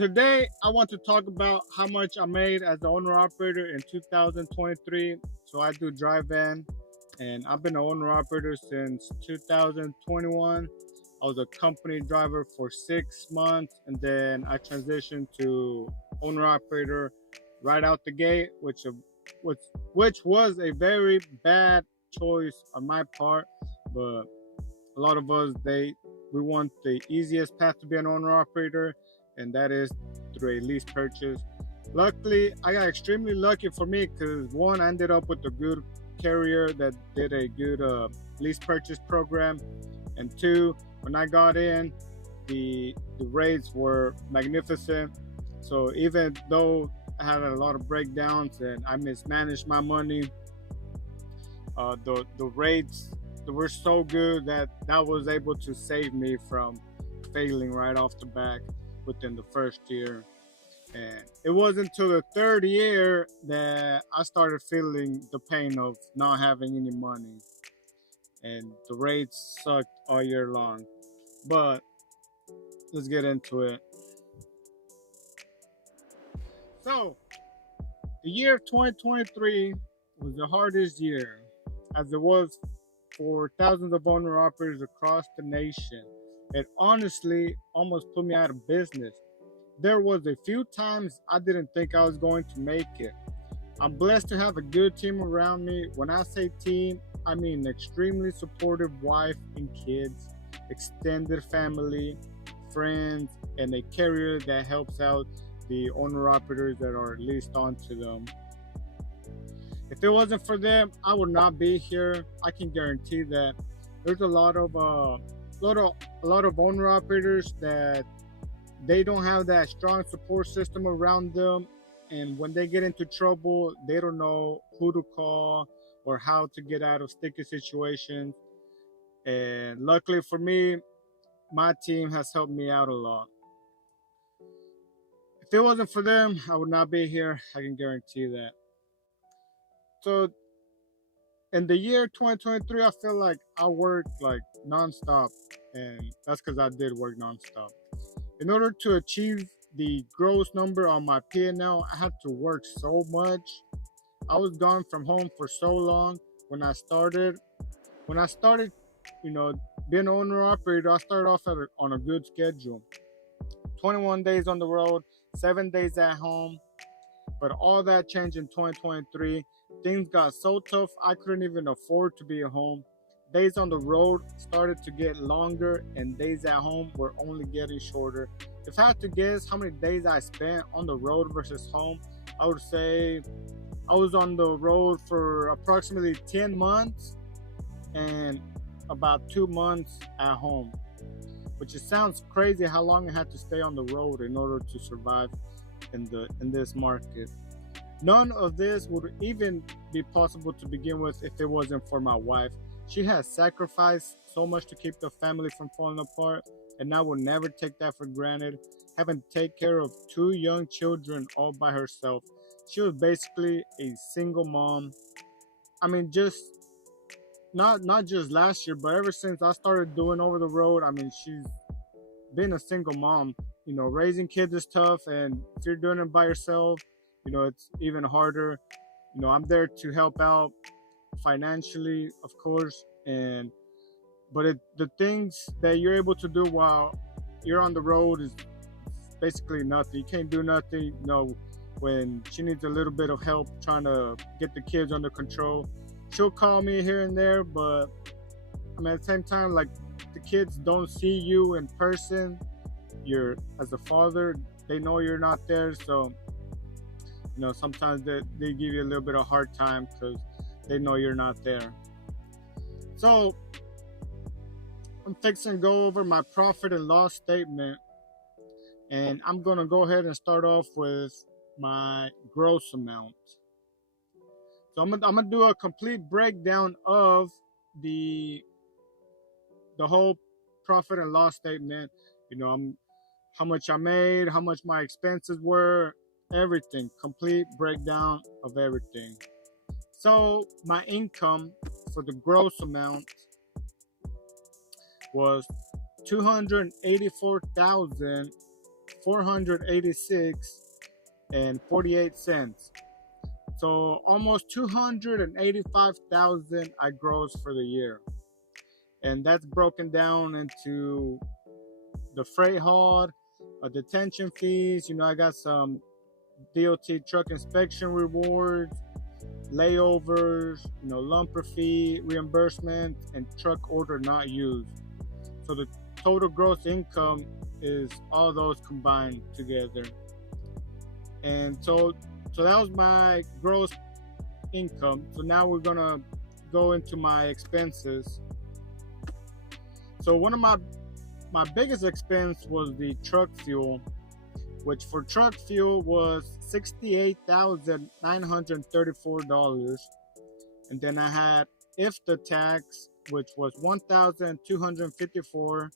Today, I want to talk about how much I made as the owner operator in 2023. So I do dry van, and I've been an owner operator since 2021. I was a company driver for 6 months, and then I transitioned to owner operator right out the gate, which which was a very bad choice on my part. But a lot of us we want the easiest path to be an owner operator, and that is through a lease purchase. Luckily, I got extremely lucky for me because one, I ended up with a good carrier that did a good lease purchase program, and two, when I got in, the rates were magnificent. So even though I had a lot of breakdowns and I mismanaged my money, the rates were so good that was able to save me from failing right off the back within the first year. And it wasn't until the third year that I started feeling the pain of not having any money, and the rates sucked all year long. But let's get into it. So the year 2023 was the hardest year, as it was for thousands of owner operators across the nation. It honestly almost put me out of business. There was a few times I didn't think I was going to make it. I'm blessed to have a good team around me. When I say team, I mean extremely supportive wife and kids, extended family, friends, and a carrier that helps out the owner operators that are leased onto them. If it wasn't for them, I would not be here. I can guarantee that. There's a lot of owner operators that they don't have that strong support system around them, and when they get into trouble, they don't know who to call or how to get out of sticky situations. And luckily for me, my team has helped me out a lot. If it wasn't for them, I would not be here. I can guarantee that. So in the year 2023, I feel like I worked like nonstop, and that's because I did work nonstop. In order to achieve the gross number on my P&L, I had to work so much. I was gone from home for so long. When I started, when I started, you know, being an owner operator, I started off on a good schedule. 21 days on the road, 7 days at home. But all that changed in 2023. Things got so tough, I couldn't even afford to be at home. Days on the road started to get longer, and days at home were only getting shorter. If I had to guess how many days I spent on the road versus home, I would say I was on the road for approximately 10 months and about 2 months at home, which it sounds crazy how long I had to stay on the road in order to survive in this market. None of this would even be possible to begin with if it wasn't for my wife. She has sacrificed so much to keep the family from falling apart, and I will never take that for granted. Having to take care of two young children all by herself. She was basically a single mom. I mean, just not just last year, but ever since I started doing over the road, I mean, she's been a single mom. You know, raising kids is tough, and if you're doing it by yourself, you know, it's even harder. You know, I'm there to help out financially, of course, and the things that you're able to do while you're on the road is basically nothing. You can't do nothing. You know, when she needs a little bit of help trying to get the kids under control, she'll call me here and there. But I mean, at the same time, like, the kids don't see you in person. You're, as a father, they know you're not there, so you know, sometimes they give you a little bit of hard time because they know you're not there. So I'm fixing to go over my profit and loss statement, and I'm going to go ahead and start off with my gross amount. So I'm gonna do a complete breakdown of the whole profit and loss statement. You know, how much I made, how much my expenses were, everything, complete breakdown of everything. So my income for the gross amount was $284,000 $486.48. So almost 285,000 I gross for the year. And that's broken down into the freight hauled, detention fees. I got some DOT truck inspection rewards, layovers, lumper fee, reimbursement, and truck order not used. So the total gross income is all those combined together. And so that was my gross income. So now we're gonna go into my expenses. So one of my biggest expense was the truck fuel, which for truck fuel was $68,934. And then I had IFTA tax, which was $1,254.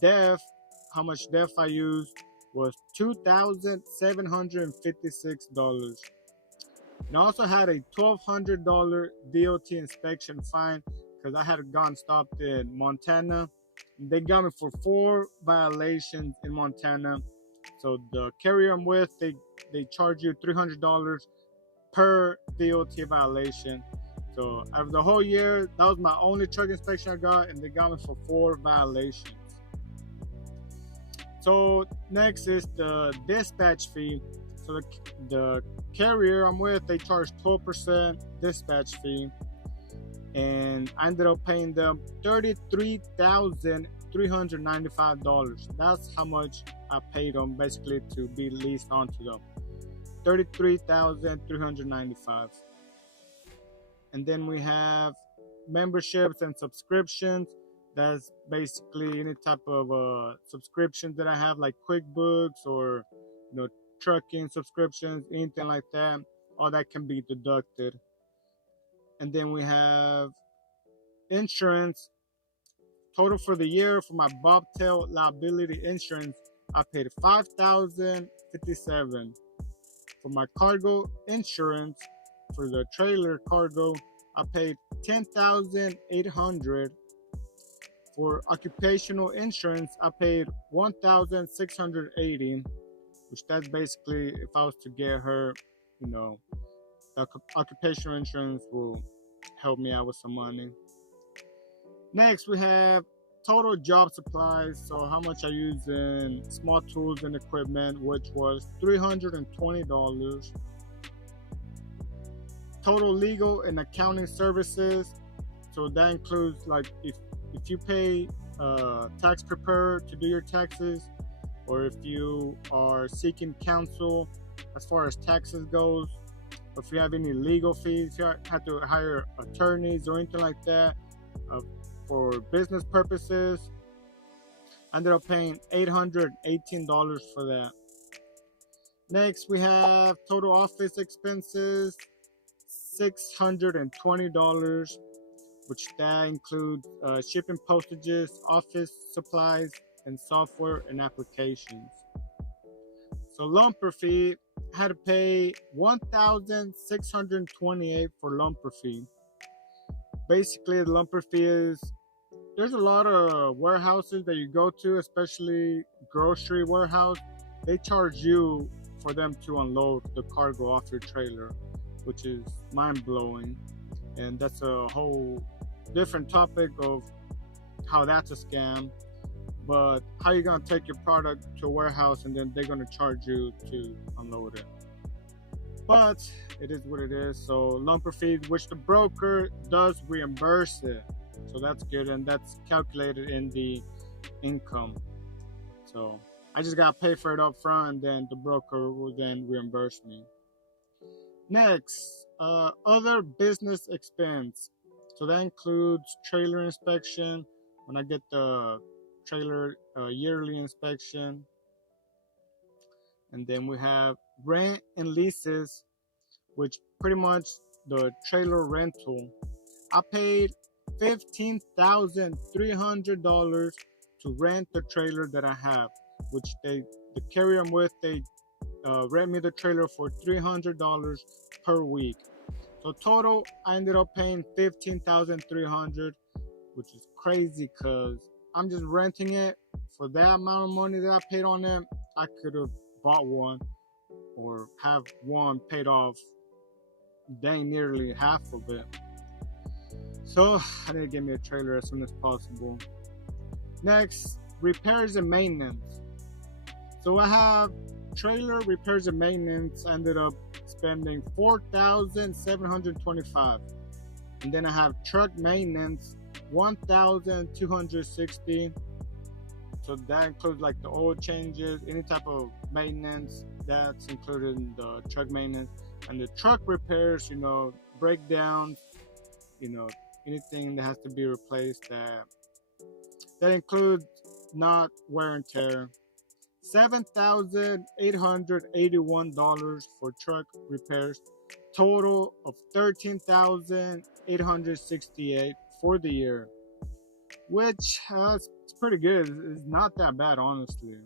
DEF, how much DEF I used was $2,756. And I also had a $1,200 DOT inspection fine because I had gone stopped in Montana. They got me for 4 violations in Montana. So the carrier I'm with, they charge you $300 per DOT violation. So out of the whole year, that was my only truck inspection I got, and they got me for 4 violations. So next is the dispatch fee. So the carrier I'm with, they charge 12% dispatch fee, and I ended up paying them $33,395. That's how much I paid them basically to be leased onto them. $33,395. And then we have memberships and subscriptions. That's basically any type of subscriptions that I have, like QuickBooks or trucking subscriptions, anything like that. All that can be deducted. And then we have insurance. Total for the year for my bobtail liability insurance, I paid $5,057. For my cargo insurance, for the trailer cargo, I paid $10,800. For occupational insurance, I paid $1,680, which that's basically if I was to get hurt, the occupational insurance will help me out with some money. Next, we have total job supplies. So how much I use in small tools and equipment, which was $320. Total legal and accounting services. So that includes like if you pay tax preparer to do your taxes, or if you are seeking counsel as far as taxes goes, or if you have any legal fees, you have to hire attorneys or anything like that for business purposes. I ended up paying $818 for that. Next, we have total office expenses, $620, which that includes shipping postages, office supplies, and software and applications. So lumper fee, I had to pay $1,628 for lumper fee. Basically, the lumper fee is, there's a lot of warehouses that you go to, especially grocery warehouse. They charge you for them to unload the cargo off your trailer, which is mind-blowing. And that's a whole different topic of how that's a scam. But how you gonna take your product to a warehouse and then they're gonna charge you to unload it? But it is what it is. So lumper fee, which the broker does reimburse it, so that's good, and that's calculated in the income. So I just gotta pay for it up front, and then the broker will then reimburse me. Next, other business expense. So that includes trailer inspection, when I get the trailer yearly inspection. And then we have rent and leases, which pretty much the trailer rental. I paid $15,300 to rent the trailer that I have, which the carrier I'm with, they rent me the trailer for $300 per week. So total, I ended up paying $15,300, which is crazy because I'm just renting it for that amount of money that I paid on it. I could have bought one or have one paid off dang nearly half of it. So I need to get me a trailer as soon as possible. Next, repairs and maintenance. So I have trailer repairs and maintenance. I ended up spending $4,725, and then I have truck maintenance $1,260. So that includes like the oil changes, any type of maintenance that's included in the truck maintenance, and the truck repairs, breakdowns, anything that has to be replaced that includes not wear and tear. $7,881 for truck repairs, total of $13,868 for the year, which it's pretty good. It's not that bad, honestly.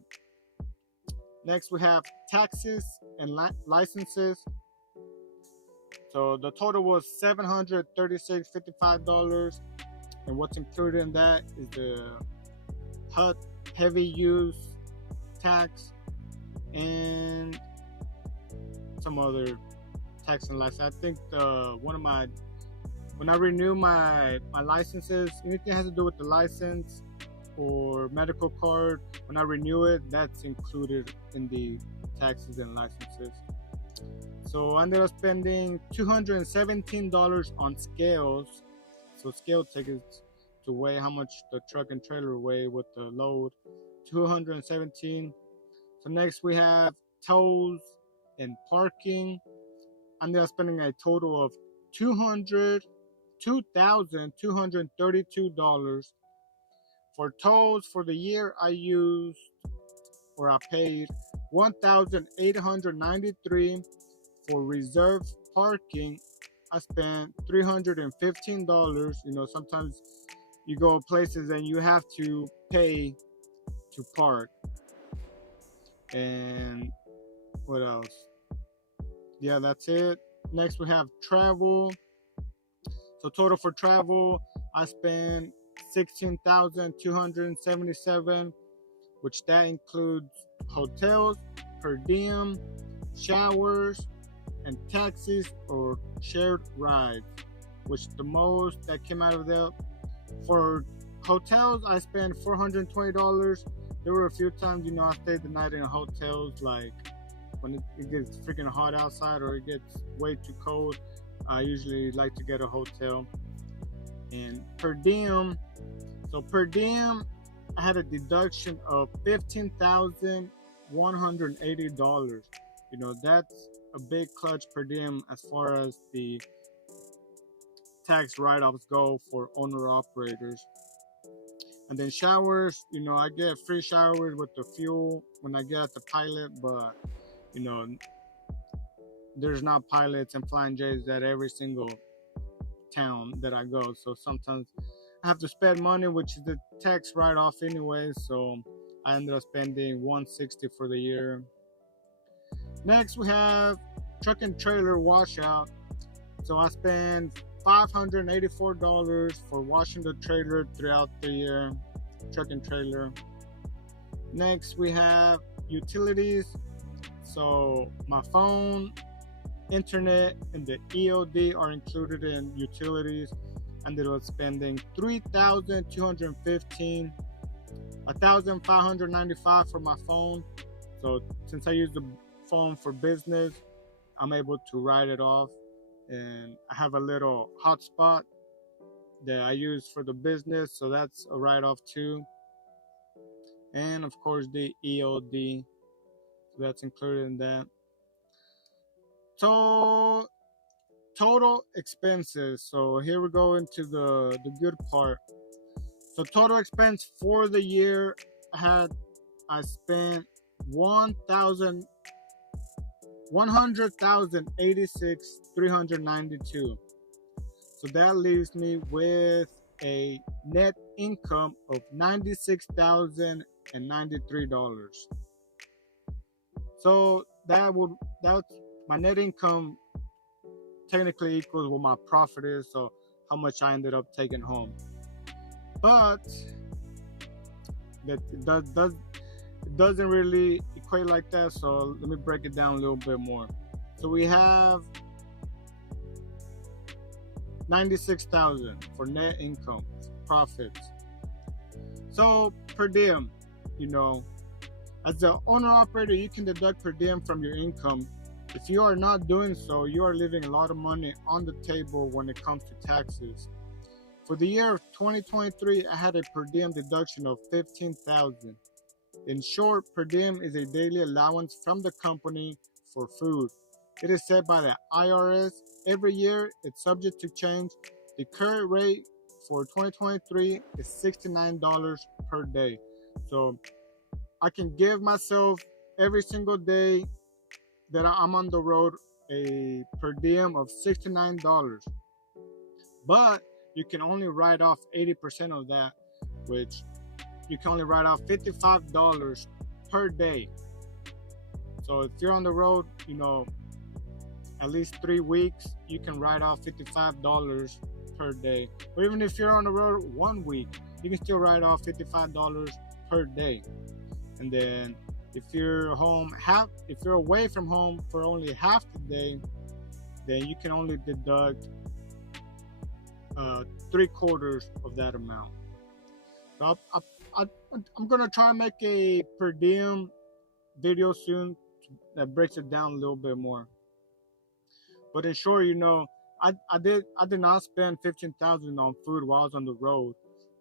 Next, we have taxes and licenses. So the total was $736.55, and what's included in that is the HUD heavy use tax and some other tax and license. I think when I renew my licenses, anything that has to do with the license or medical card, when I renew it, that's included in the taxes and licenses. So I ended up spending $217 on scales. So scale tickets to weigh how much the truck and trailer weigh with the load, $217. So next we have tolls and parking. I ended up spending a total of $2,232. For tolls for the year, I paid $1,893. For reserve parking, I spent $315. Sometimes you go places and you have to pay to park. And what else? Yeah, that's it. Next we have travel. So total for travel, I spent $16,277, which that includes hotels, per diem, showers, and taxis or shared rides, which the most that came out of there. For hotels, I spent $420. There were a few times, I stayed the night in hotels, like when it gets freaking hot outside or it gets way too cold. I usually like to get a hotel. And per diem, I had a deduction of $15,180. That's a big clutch per diem as far as the tax write-offs go for owner-operators. And then showers, I get free showers with the fuel when I get at the pilot, but, there's not pilots and flying J's at every single town that I go. So sometimes I have to spend money, which is the tax write-off anyway. So I ended up spending $160 for the year. Next, we have truck and trailer washout. So I spent $584 for washing the trailer throughout the year, truck and trailer. Next, we have utilities. So my phone, internet, and the EOD are included in utilities. I ended up spending $3,215, $1,595 for my phone. So since I use the phone for business, I'm able to write it off. And I have a little hotspot that I use for the business, so that's a write-off too. And of course the EOD, so that's included in that. So total expenses. So here we go into the good part. So total expense for the year, I spent $100,086,392. So that leaves me with a net income of $96,093. So that's my net income technically equals what my profit is, so how much I ended up taking home. But it doesn't really equate like that. So let me break it down a little bit more. So we have 96,000 for net income, profits. So per diem, you know, as the owner operator, you can deduct per diem from your income. If you are not doing so, you are leaving a lot of money on the table when it comes to taxes. For the year of 2023, I had a per diem deduction of 15,000. In short, per diem is a daily allowance from the company for food. It is set by the IRS. Every year, it's subject to change. The current rate for 2023 is $69 per day. So I can give myself every single day that I'm on the road a per diem of $69. But you can only write off 80% of that, which you can only write off $55 per day. So if you're on the road, you know, at least 3 weeks, you can write off $55 per day. Or even if you're on the road 1 week, you can still write off $55 per day. And then if you're away from home for only half the day, then you can only deduct 3/4 of that amount. So I'm gonna try and make a per diem video soon that breaks it down a little bit more. But in short, you know, I did not spend 15,000 on food while I was on the road,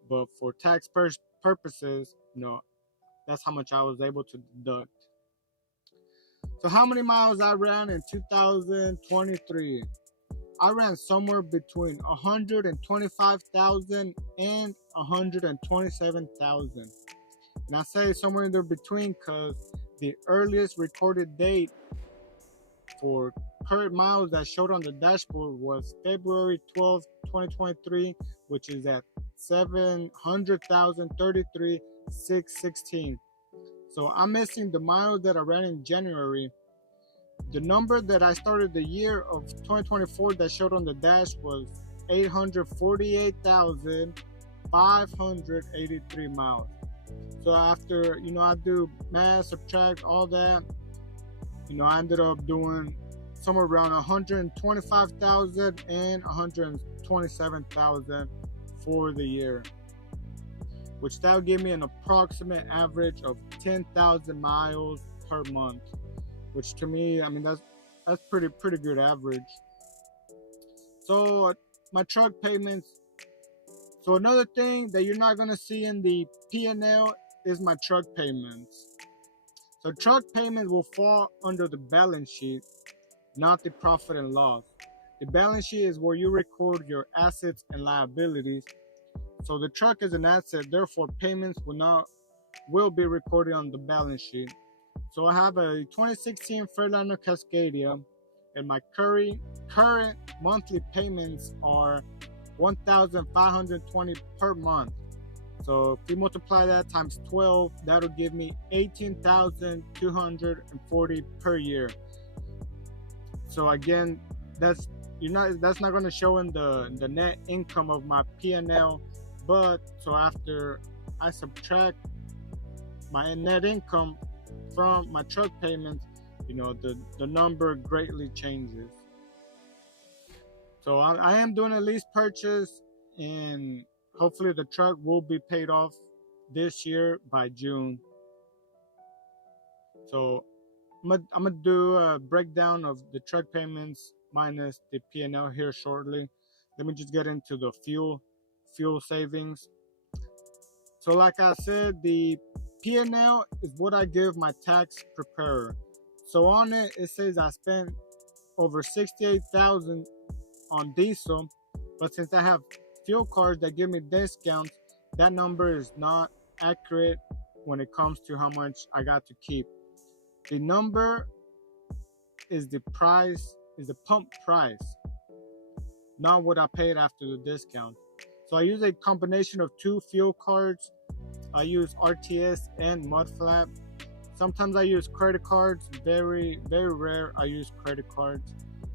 but for tax purposes, you know, that's how much I was able to deduct. So how many miles I ran in 2023? I ran somewhere between 125,000 and 127,000. And I say somewhere in there between because the earliest recorded date for current miles that showed on the dashboard was February 12, 2023, which is at 700,033,616. So I'm missing the miles that I ran in January. The number that I started the year of 2024 that showed on the dash was 848,583 miles. So after, you know, I do math, subtract, all that, you know, I ended up doing somewhere around 125,000 and 127,000 for the year, which that would give me an approximate average of 10,000 miles per month, which to me, I mean, that's pretty good average. So my truck payments. So another thing that you're not gonna see in the P&L is my truck payments. So truck payments will fall under the balance sheet, not the profit and loss. The balance sheet is where you record your assets and liabilities. So the truck is an asset, therefore payments will be recorded on the balance sheet. So I have a 2016 Freightliner Cascadia, and my current monthly payments are $1,520 per month. So if you multiply that times 12, that'll give me $18,240 per year. So again, that's not going to show in the net income of my P&L, but so after I subtract my net income from my truck payments, you know, the number greatly changes. So I am doing a lease purchase, and hopefully the truck will be paid off this year by June. So I'm gonna do a breakdown of the truck payments minus the P&L here shortly. Let me just get into the fuel savings. So like I said, the P&L is what I give my tax preparer. So on it says I spent over 68,000 on diesel, but since I have fuel cards that give me discounts, that number is not accurate when it comes to how much I got to keep. The number is the pump price, not what I paid after the discount. So I use a combination of 2 fuel cards. I use RTS and Mudflap. Sometimes I use credit cards. Very, very rare I use credit cards.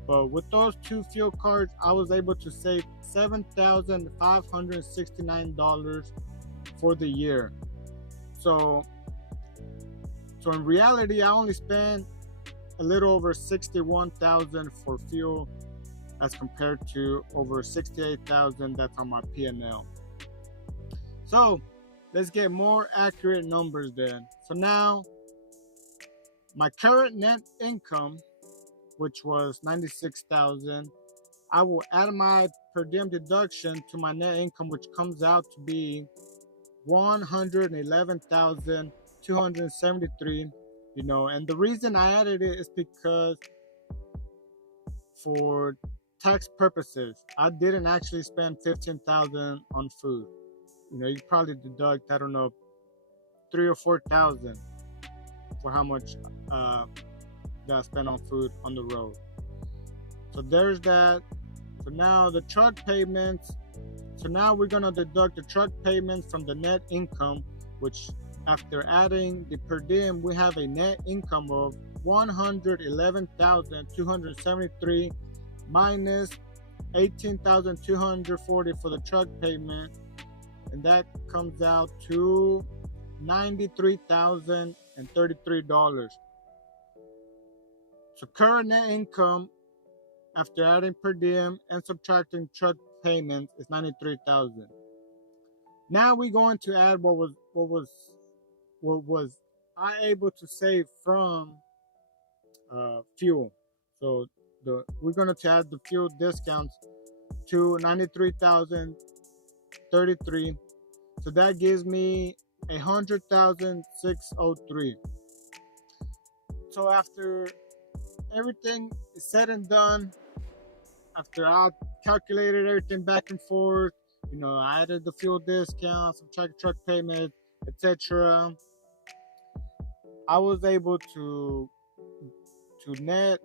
But with those 2 fuel cards, I was able to save $7,569 for the year. So So in reality, I only spent a little over 61,000 for fuel as compared to over 68,000 that's on my P&L. So let's get more accurate numbers then. So now my current net income, which was 96,000, I will add my per diem deduction to my net income, which comes out to be 111,273. And the reason I added it is because for tax purposes, I didn't actually spend 15,000 on food. You probably deduct, I don't know, 3 or 4,000 for how much that I spent on food on the road. So there's that. So now the truck payments. So now we're gonna deduct the truck payments from the net income, which after adding the per diem, we have a net income of 111,273 minus 18,240 for the truck payment, and that comes out to $93,033. So current net income after adding per diem and subtracting truck payments is 93,000. Now we're going to add what was I able to save from fuel. So we're going to add the fuel discounts to 93,033. So that gives me 100,603. So after everything is said and done, after I calculated everything back and forth, I added the fuel discount, subtracted truck payment, etc., I was able to net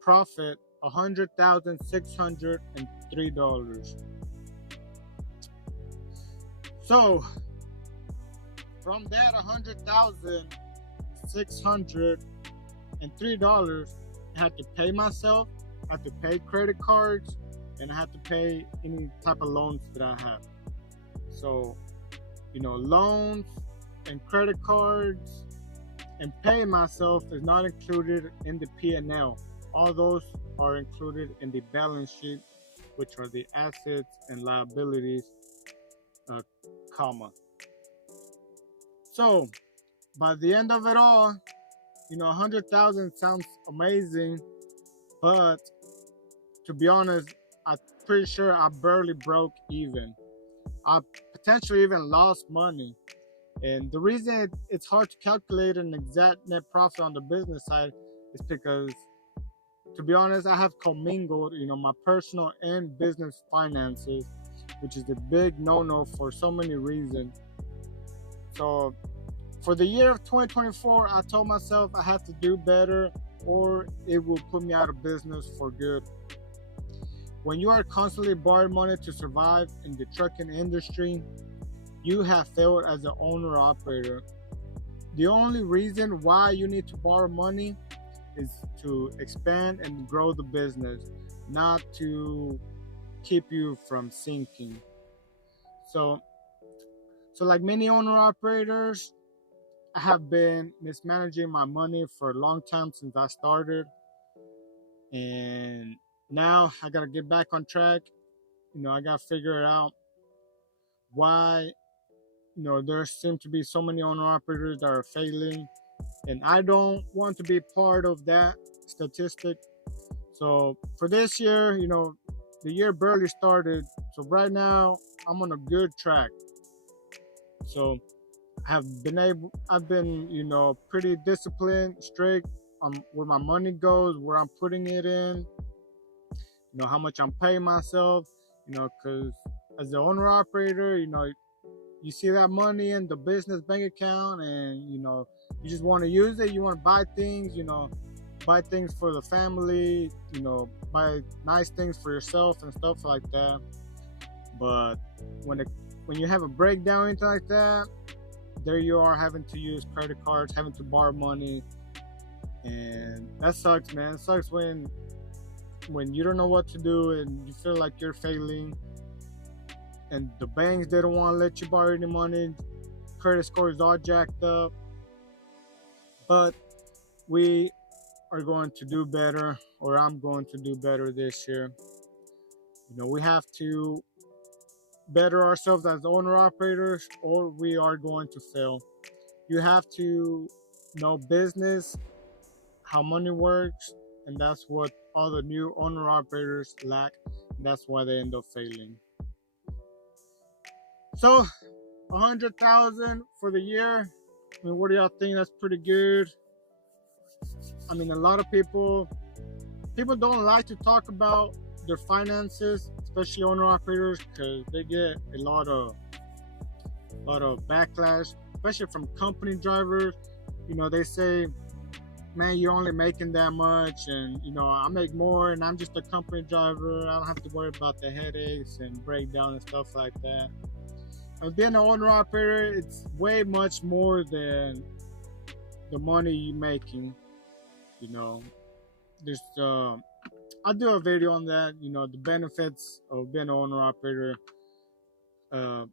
profit $100,603. So from that $100,603, I had to pay myself, I had to pay credit cards, and I had to pay any type of loans that I have. So, loans and credit cards and paying myself is not included in the P&L. All those are included in the balance sheet, which are the assets and liabilities, comma. So by the end of it all, 100,000 sounds amazing, but to be honest, I'm pretty sure I barely broke even. I potentially even lost money. And the reason it's hard to calculate an exact net profit on the business side is because, to be honest, I have commingled, my personal and business finances, which is a big no-no for so many reasons. So for the year of 2024, I told myself I had to do better or it will put me out of business for good. When you are constantly borrowing money to survive in the trucking industry, you have failed as an owner operator. The only reason why you need to borrow money is to expand and grow the business, not to keep you from sinking. So like many owner operators, I have been mismanaging my money for a long time since I started. And now I got to get back on track. I got to figure out why, there seem to be so many owner operators that are failing. And I don't want to be part of that statistic. So for this year, the year barely started. So right now I'm on a good track. So I've been, pretty disciplined, strict on where my money goes, where I'm putting it in, how much I'm paying myself, because as the owner operator, you see that money in the business bank account and, you just want to use it. You want to buy things, buy things for the family, buy nice things for yourself and stuff like that. But when you have a breakdown, anything like that, there you are having to use credit cards, having to borrow money. And that sucks, man. It sucks when you don't know what to do and you feel like you're failing. And the banks, they don't want to let you borrow any money. Credit score is all jacked up. but we are going to do better, or I'm going to do better this year. You know, we have to better ourselves as owner operators, or we are going to fail. You have to know business, how money works, and that's what all the new owner operators lack. And that's why they end up failing. So 100,000 for the year. I mean, what do y'all think? That's pretty good. I mean, a lot of people don't like to talk about their finances, especially owner operators, because they get a lot of backlash, especially from company drivers. You know, they say, man, you're only making that much, and you know, I make more, and I'm just a company driver. I don't have to worry about the headaches and breakdown and stuff like that. And being an owner operator, it's way much more than the money you're making. You know, there's I'll do a video on that. You know, the benefits of being an owner operator, uh,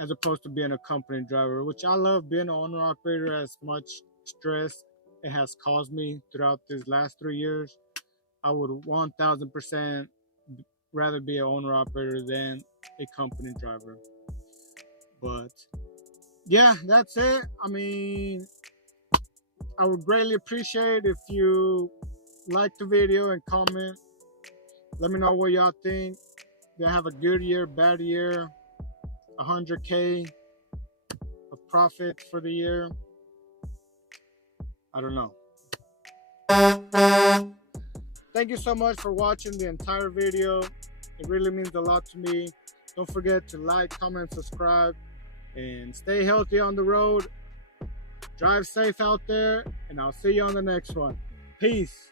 as opposed to being a company driver, which I love being an owner operator. As much stress it has caused me throughout these last 3 years, I would 1000% rather be an owner operator than a company driver. But yeah, that's it. I mean, I would greatly appreciate if you like the video and comment. Let me know what y'all think. They have a good year, bad year, 100K of profit for the year. I don't know. Thank you so much for watching the entire video. It really means a lot to me. Don't forget to like, comment, subscribe, and stay healthy on the road. Drive safe out there, and I'll see you on the next one. Peace.